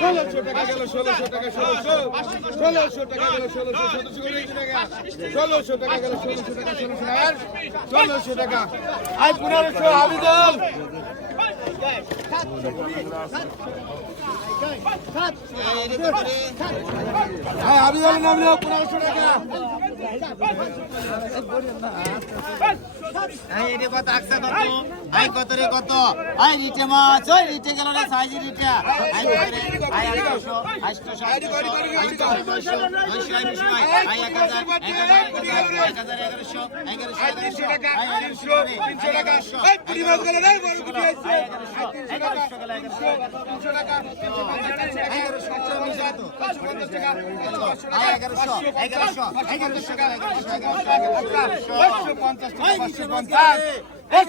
ষোলোশো টাকা গেল ষোলোশো টাকা ষোলোশো ষোলোশো টাকা গেল ষোলোশো সতেরোশো ষোলোশো টাকা গেল ষোলোশো টাকা ষোলোশো ষোলোশো টাকা আবিদল হ্যাঁ আবিদল নাম পনেরোশো টাকা আই কত রে কত আই রিটে মাছ ওই রিটে গেল রে সাইজ রিটে আই কত রে আই 800 800 আই 900 900 আই বিশ ভাই আই 1000 1000 1100 1100 টাকা তিনশো তিনশো টাকা এই পুরি মাছ গেল রে বড় পুরি আছে তিনশো টাকা তিনশো টাকা পাঁচশো পঞ্চাশ টাকা